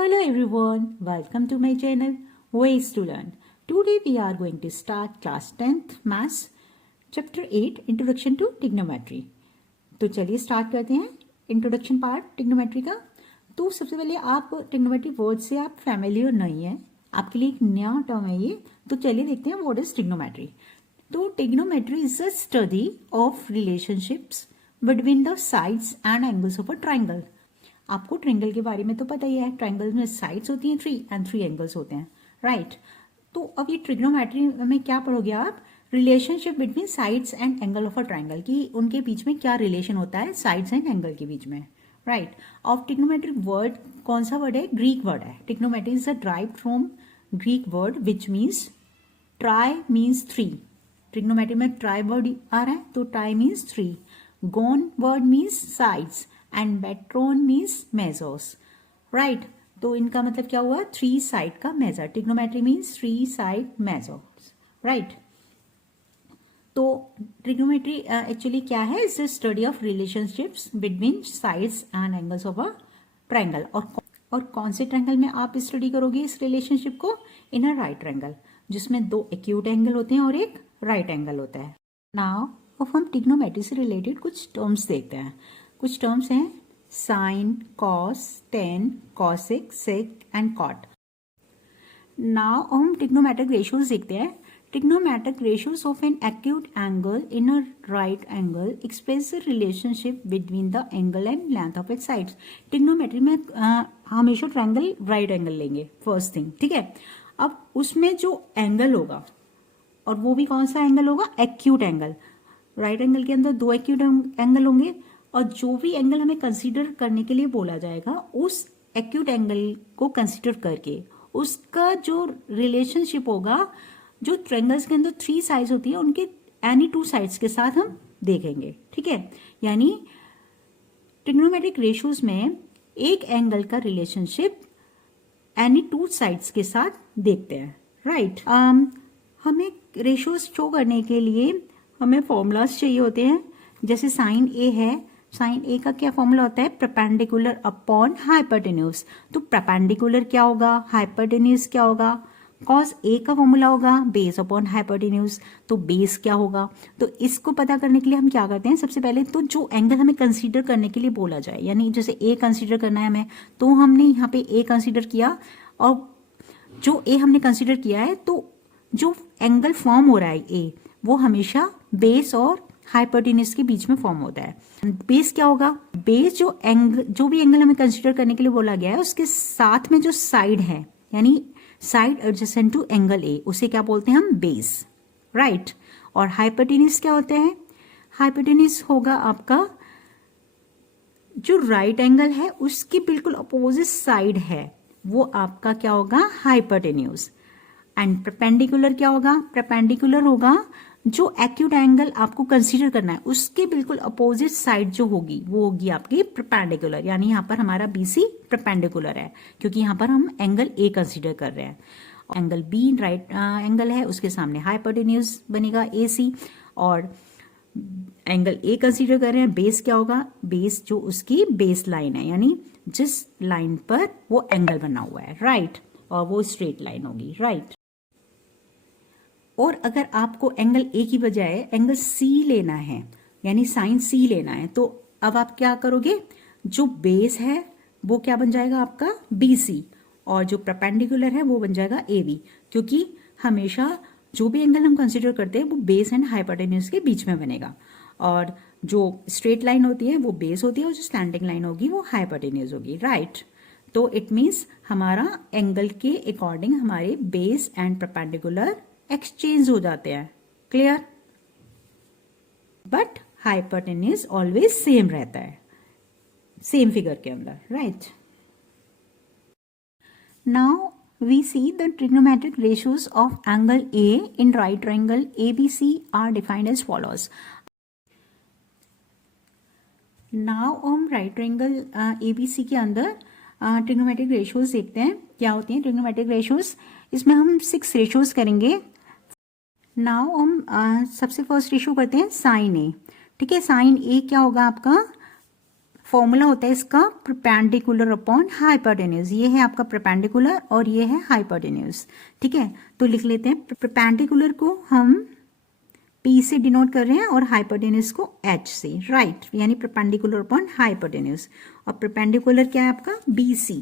Hello everyone, welcome to my channel Ways to Learn. Today we are going to start class 10th Maths Chapter 8 Introduction to Trigonometry. तो चलिए start करते हैं introduction part trigonometry का। तो सबसे पहले आप ट्रिग्नोमेट्री वर्ड से आप फैमिलियर नहीं है, आपके लिए एक नया टर्म है ये। तो चलिए देखते हैं व्हाट इज ट्रिग्नोमेट्री। तो trigonometry is a study of relationships between the sides and angles of a triangle. आपको ट्रायंगल के बारे में तो पता ही है, ट्रायंगल में साइड्स होती हैं 3 एंड 3 एंगल्स होते हैं, राइट। तो अब ये ट्रिग्नोमेट्री में क्या पढ़ोगे आप, relationship between sides and angle of a triangle, की उनके बीच में क्या रिलेशन होता है साइड्स एंड एंगल के बीच में, राइट। और ट्रिग्नोमेट्रिक वर्ड कौन सा वर्ड है, ग्रीक वर्ड है। Trigonometry is derived from Greek word which means tri means 3। Trigonometry में ट्राई वर्ड आ रहा है तो tri means 3, gon word means sides and metron means measures, right. तो इनका मतलब क्या हुआ, 3 साइड का measure. Trigonometry means 3 side measures, right. तो ट्रिग्नोमेट्री एक्चुअली क्या है, it's the study of relationships between sides and angles of a triangle. और कौन से ट्रायंगल में आप स्टडी करोगे इस रिलेशनशिप को, इन अ राइट ट्रायंगल, जिसमें 2 एक्यूट एंगल होते हैं और एक राइट एंगल होता है। नाउ अब हम ट्रिग्नोमेट्री से रिलेटेड कुछ टर्म्स देखते हैं। कुछ टर्म्स हैं sine, cos, tan, cosec, sec and cot. Now हम ट्रिग्नोमेट्रिक रेशियोज देखते हैं। Trigonometric ratios of an acute angle in a right angle express the relationship between the angle and length of its sides. Trigonometry में हमेशा triangle right angle लेंगे first thing, ठीक है। अब उसमें जो एंगल होगा, और वो भी कौन सा एंगल होगा, एक्यूट एंगल। राइट एंगल के अंदर 2 एक्यूट एंगल होंगे, और जो भी एंगल हमें कंसीडर करने के लिए बोला जाएगा, उस एक्यूट एंगल को कंसीडर करके उसका जो रिलेशनशिप होगा, जो ट्रायंगल्स के अंदर 3 साइड्स होती है उनके एनी 2 साइड्स के साथ हम देखेंगे, ठीक है। यानी ट्रिग्नोमेट्रिक रेशियोज में एक एंगल का रिलेशनशिप एनी 2 साइड्स के साथ देखते हैं, राइट। हमें रेशियोज शो करने के लिए हमें फॉर्मूलाज चाहिए होते हैं। जैसे साइन ए है, साइन ए का क्या फॉर्मूला होता है, परपेंडिकुलर अपॉन हाइपोटेन्यूज। तो परपेंडिकुलर क्या होगा, हाइपोटेन्यूज क्या होगा। कॉस ए का फॉर्मूला होगा बेस अपॉन हाइपोटेन्यूज, तो बेस क्या होगा। तो इसको पता करने के लिए हम क्या करते हैं, सबसे पहले तो जो एंगल हमें कंसीडर करने के लिए बोला जाए, यानी जैसे ए कंसीडर करना है हमें, तो हमने यहाँ पे ए कंसीडर किया, और जो ए हमने कंसीडर किया है, तो जो एंगल फॉर्म हो रहा है ए, वो हमेशा बेस और हाइपोटेन्यूज के बीच में फॉर्म होता है। बेस क्या होगा, बेस जो भी एंगल हमें कंसीडर करने के लिए बोला गया है, उसके साथ में जो साइड है, यानी side adjacent to angle A, उसे क्या बोलते हैं हम, बेस, राइट। और हाइपोटेन्यूज क्या होते हैं, हाइपोटेन्यूज होगा आपका जो राइट एंगल है उसकी बिल्कुल अपोजिट साइड है, वो आपका क्या होगा, हाइपोटेन्यूज। एंड परपेंडिकुलर क्या होगा, परपेंडिकुलर होगा जो एक्यूट एंगल आपको कंसीडर करना है उसके बिल्कुल अपोजिट साइड जो होगी वो होगी आपकी परपेंडिकुलर। यानी यहाँ पर हमारा बीसी परपेंडिकुलर है, क्योंकि यहाँ पर हम एंगल ए कंसीडर कर रहे हैं। एंगल बी राइट एंगल है, उसके सामने हाइपोटेन्यूज बनेगा एसी, और एंगल ए कंसीडर कर रहे हैं, बेस क्या होगा, बेस जो उसकी बेस लाइन है, यानी जिस लाइन पर वो एंगल बना हुआ है, राइट। और वो स्ट्रेट लाइन होगी, राइट। और अगर आपको एंगल ए की बजाय एंगल सी लेना है, यानी साइन सी लेना है, तो अब आप क्या करोगे, जो बेस है वो क्या बन जाएगा आपका बीसी, और जो परपेंडिकुलर है वो बन जाएगा एबी, क्योंकि हमेशा जो भी एंगल हम कंसीडर करते हैं वो बेस एंड हाइपोटेन्यूज के बीच में बनेगा, और जो स्ट्रेट लाइन होती है वो बेस होती है, और जो स्लैंटिंग लाइन होगी वो हाइपोटेन्यूज होगी, राइट। तो इट मीन्स हमारा एंगल के अकॉर्डिंग हमारे बेस एंड परपेंडिकुलर एक्सचेंज हो जाते हैं, clear. But hypotenuse always same रहता है, सेम फिगर के अंदर, right. Now we see the trigonometric ratios of angle A in right triangle ABC are defined as follows. Now हम right triangle ABC के अंदर ट्रिग्नोमेट्रिक रेशियोज देखते हैं, क्या होती हैं ट्रिग्नोमेट्रिक रेशियोज। इसमें हम 6 रेशियोज करेंगे। नाउ हम सबसे फर्स्ट रेशियो करते हैं साइन ए, ठीक है। साइन ए क्या होगा आपका फॉर्मूला होता है इसका परपेंडिकुलर अपॉन हाइपोटेन्यूज। ये है आपका परपेंडिकुलर और ये है हाइपोटेन्यूज। ठीक है, तो लिख लेते हैं परपेंडिकुलर को हम P से डिनोट कर रहे हैं और हाइपोटेन्यूज को H से, राइट, यानी परपेंडिकुलर अपॉन हाइपोटेन्यूज। और परपेंडिकुलर क्या है आपका BC,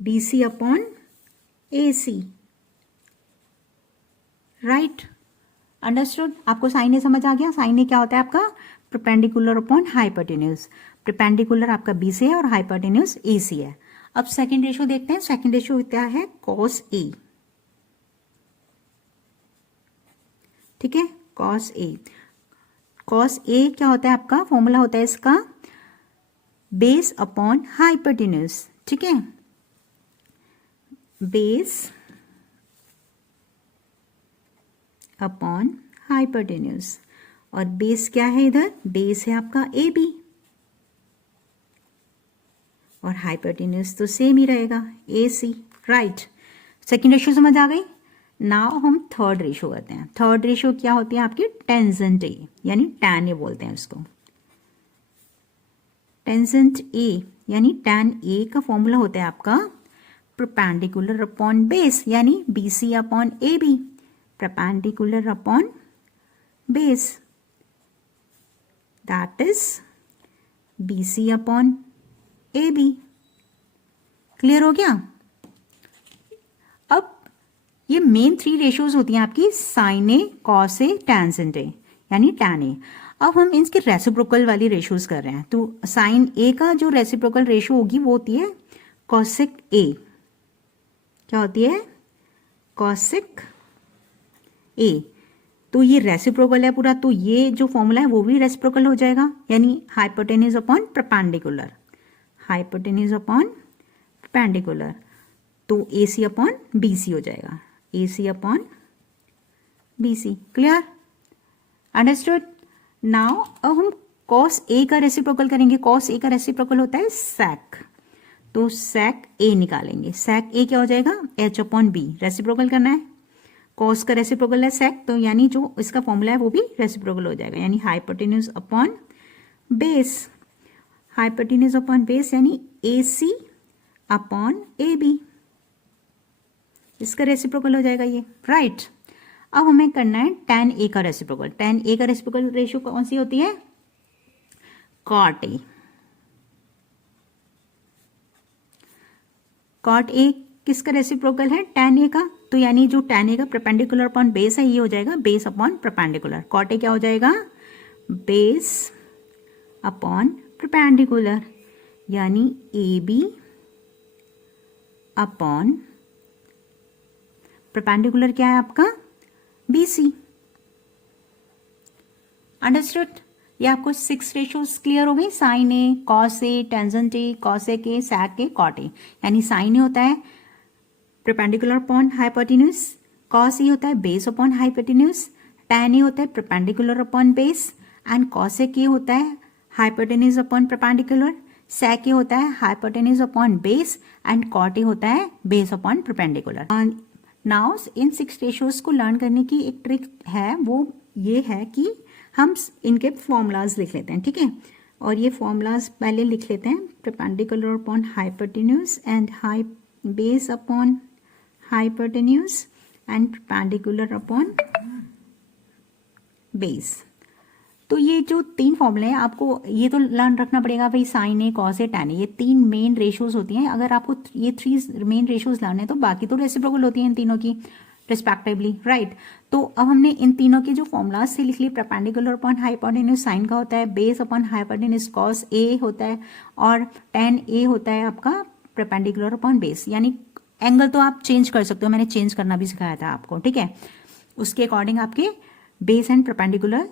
BC upon AC, right, understood. आपको साइन ए समझ आ गया? साइन ए क्या होता है आपका परपेंडिकुलर अपॉन हाइपोटेन्यूज। परपेंडिकुलर आपका बी से है और हाइपोटेन्यूज ए सी है। अब सेकंड रेशियो देखते हैं। सेकंड रेशियो होता है कॉस ए, ठीक है, कॉस ए। कॉस ए क्या होता है आपका? फॉर्मूला होता है इसका बेस अपॉन हाइपोटेन्यूज, ठीक है, बेस अपॉन हाइपोटेन्यूज। और बेस क्या है इधर? बेस है आपका ए बी और हाइपोटेन्यूज तो सेम ही रहेगा ए सी, राइट। सेकेंड रेशियो समझ आ गई। नाउ हम थर्ड रेशियो करते हैं। थर्ड रेशियो क्या होती है आपकी? टेंजेंट ए, यानी टैन ए बोलते हैं उसको। टेंजेंट ए यानी टैन ए का फॉर्मूला होता है आपका परपेंडिकुलर अपॉन बेस, यानी B C upon A B, perpendicular upon base, that is B C upon A B. Clear हो गया? अब ये मेन थ्री रेशियोज होती हैं आपकी, sine A, cos A, tangent A, यानी टैन ए। अब हम इसके रेसिप्रोकल वाली रेशियोज कर रहे हैं। तो साइन ए का जो रेसिप्रोकल रेशियो होगी वो होती है कॉसेक ए। क्या होती है? कॉसेक ए। तो ये रेसिप्रोकल है पूरा, तो ये जो फॉर्मूला है वो भी रेसिप्रोकल हो जाएगा, यानी hypotenuse upon perpendicular, hypotenuse upon perpendicular, तो A C upon B C हो जाएगा, A C upon B C. Clear? Understood? Now अब हम कॉस ए का रेसिप्रोकल करेंगे। कॉस ए का रेसिप्रोकल होता है सेक, तो सेक ए निकालेंगे। सेक ए क्या हो जाएगा? H upon B. रेसिप्रोकल करना है, कॉस का रेसिप्रोकल है सेक, तो यानी जो इसका फॉर्मूला है वो भी रेसिप्रोकल हो जाएगा, यानी hypotenuse upon base, hypotenuse upon base यानी ए सी अपॉन ए बी, इसका रेसिप्रोकल हो जाएगा ये, राइट। अब हमें करना है tan ए का रेसिप्रोकल। tan ए का रेसिप्रोकल रेशियो कौन सी होती है? cot ए। cot ए किसका रेसिप्रोकल है? tan ए का, तो यानी जो tan ए का परपेंडिकुलर अपॉन बेस है ये हो जाएगा बेस अपॉन परपेंडिकुलर। cot ए क्या हो जाएगा? बेस अपॉन परपेंडिकुलर, यानी ए बी अपॉन परपेंडिकुलर क्या है आपका? B C. अंडरस्टूड? ये आपको 6 रेशियोज क्लियर हो गई। Sine A, cos A, tangent A, cosec A, sec A, cot A. यानी साइन ए होता है perpendicular upon hypotenuse, cos A होता है base upon hypotenuse, tan A होता है perpendicular upon base, and cosec A होता है hypotenuse upon perpendicular, sec A होता है hypotenuse upon base, and cot A होता है base upon perpendicular. Now in 6 ratios को लर्न करने की एक ट्रिक है, वो ये है कि हम इनके फॉर्मूलाज लिख लेते हैं, ठीक है। और ये फॉर्मूलाज पहले लिख लेते हैं, perpendicular upon hypotenuse and high base upon hypotenuse and perpendicular upon base. तो ये जो 3 फॉर्मूले हैं आपको ये तो लर्न रखना पड़ेगा भाई, sign A, cos A, tan A, ये 3 मेन रेशियोज होती हैं। अगर आपको ये 3 मेन रेशियोज लर्न है तो बाकी तो रेसिप्रोकल होती हैं इन तीनों की रिस्पेक्टिवली, राइट। तो अब हमने इन तीनों के जो फॉर्मूलाज से लिख ली, परपेंडिकुलर अपॉन हाइपोटेन्यूज साइन का होता है, base upon hypotenuse cos A होता है, और टैन ए होता है आपका परपेंडिकुलर अपॉन बेस। यानी एंगल तो आप चेंज कर सकते हो, मैंने चेंज करना भी सिखाया था आपको, ठीक है। उसके अकॉर्डिंग आपके बेस एंड परपेंडिकुलर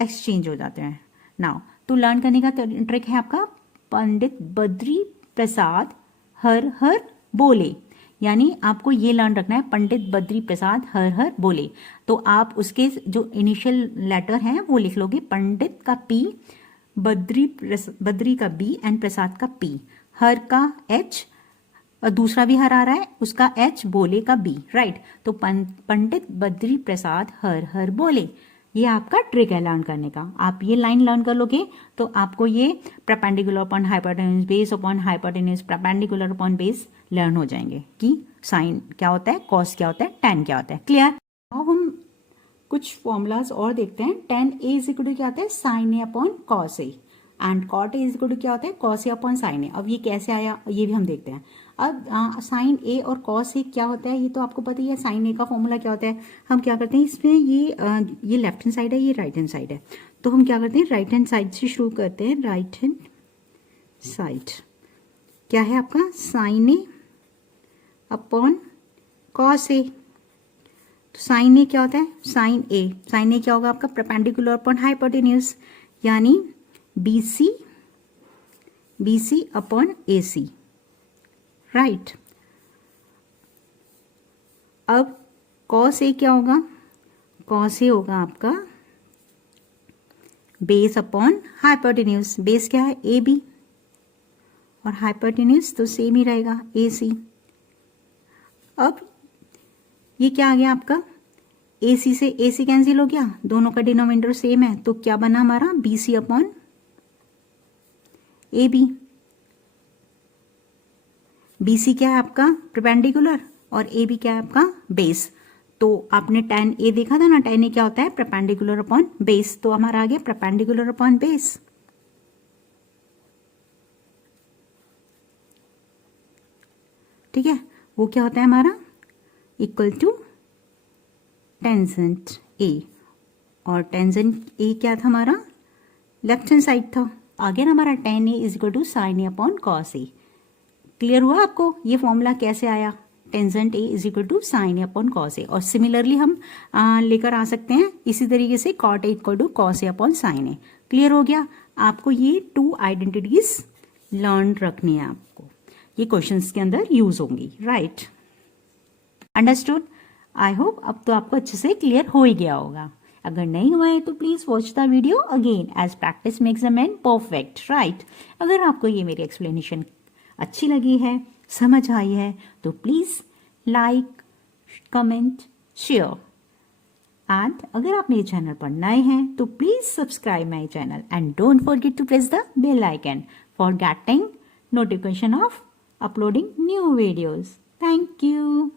एक्सचेंज हो जाते हैं। नाउ तो लर्न करने का ट्रिक है आपका पंडित बद्री प्रसाद हर हर बोले, यानी आपको ये लर्न रखना है पंडित बद्री प्रसाद हर हर बोले। तो आप उसके जो इनिशियल लेटर हैं वो लिख लोगे, पंडित का पी, बद्री का बी एंड प्रसाद का पी, हर का एच, और दूसरा भी हर आ रहा है उसका एच, बोले का बी, राइट। तो पंडित बद्री प्रसाद हर हर बोले, ये आपका ट्रिक है लर्न करने का। आप ये लाइन लर्न कर लोगे तो आपको ये perpendicular upon hypotenuse, base upon hypotenuse, perpendicular upon base learn हो जाएंगे कि साइन क्या होता है, कॉस क्या होता है, टेन क्या होता है। क्लियर। अब हम कुछ फॉर्मूलाज और देखते हैं। Tan A is equal to क्या होता है, sine A upon cos A, and cot A is equal to क्या होता है, cos A upon sine A. अब ये कैसे आया ये भी हम देखते हैं। अब साइन ए और कॉस ए क्या होता है ये तो आपको पता ही है। साइन ए का फॉर्मूला क्या होता है, हम क्या करते हैं इसमें ये लेफ्ट हैंड साइड है, ये राइट हैंड साइड है, तो हम क्या करते हैं राइट हैंड साइड से शुरू करते हैं। राइट हैंड साइड क्या है आपका, साइन ए अपॉन कॉस ए। तो साइन ए क्या होता है, साइन ए क्या होगा आपका, परपेंडिकुलर अपॉन हाइपोटेन्यूज, यानी BC अपॉन AC, राइट। अब कॉस ए क्या होगा, कॉस ए होगा आपका बेस अपॉन हाइपोटेन्यूज। बेस क्या है, AB, और हाइपोटेन्यूज तो सेम ही रहेगा, AC। अब ये क्या आ गया आपका, AC से AC कैंसिल हो गया, दोनों का डिनोमिनेटर सेम है, तो क्या बना हमारा, BC अपॉन AB। BC क्या है आपका परपेंडिकुलर और AB क्या है आपका बेस। तो आपने tan A देखा था ना, tan A क्या होता है, परपेंडिकुलर अपॉन बेस, तो हमारा आ गया परपेंडिकुलर अपॉन बेस। ठीक है, वो क्या होता है हमारा, इक्वल टू टेंजेंट A, और टेंजेंट A क्या था हमारा, लेफ्ट हैंड साइड था। आगे ना हमारा tan A is equal to sine A upon cos A. Clear हुआ आपको ये फॉर्मूला कैसे आया, tangent A is equal to sine A upon cos A. और सिमिलरली हम लेकर आ सकते हैं इसी तरीके से cot A equal to cos A upon sine A. Clear हो गया। आपको ये 2 आइडेंटिटीज लर्न रखनी है, आपको ये क्वेश्चंस के अंदर यूज होंगी, राइट। अंडरस्टूड। आई होप अब तो आपको अच्छे से क्लियर हो ही गया होगा। अगर नहीं हुआ है तो please watch the video again, as practice makes a man perfect, right. अगर आपको ये मेरी एक्सप्लेनेशन अच्छी लगी है, समझ आई है, तो please like, comment, share. And अगर आप मेरे चैनल पर नए हैं तो please subscribe my channel and don't forget to press the bell icon for getting notification of uploading new videos. Thank you.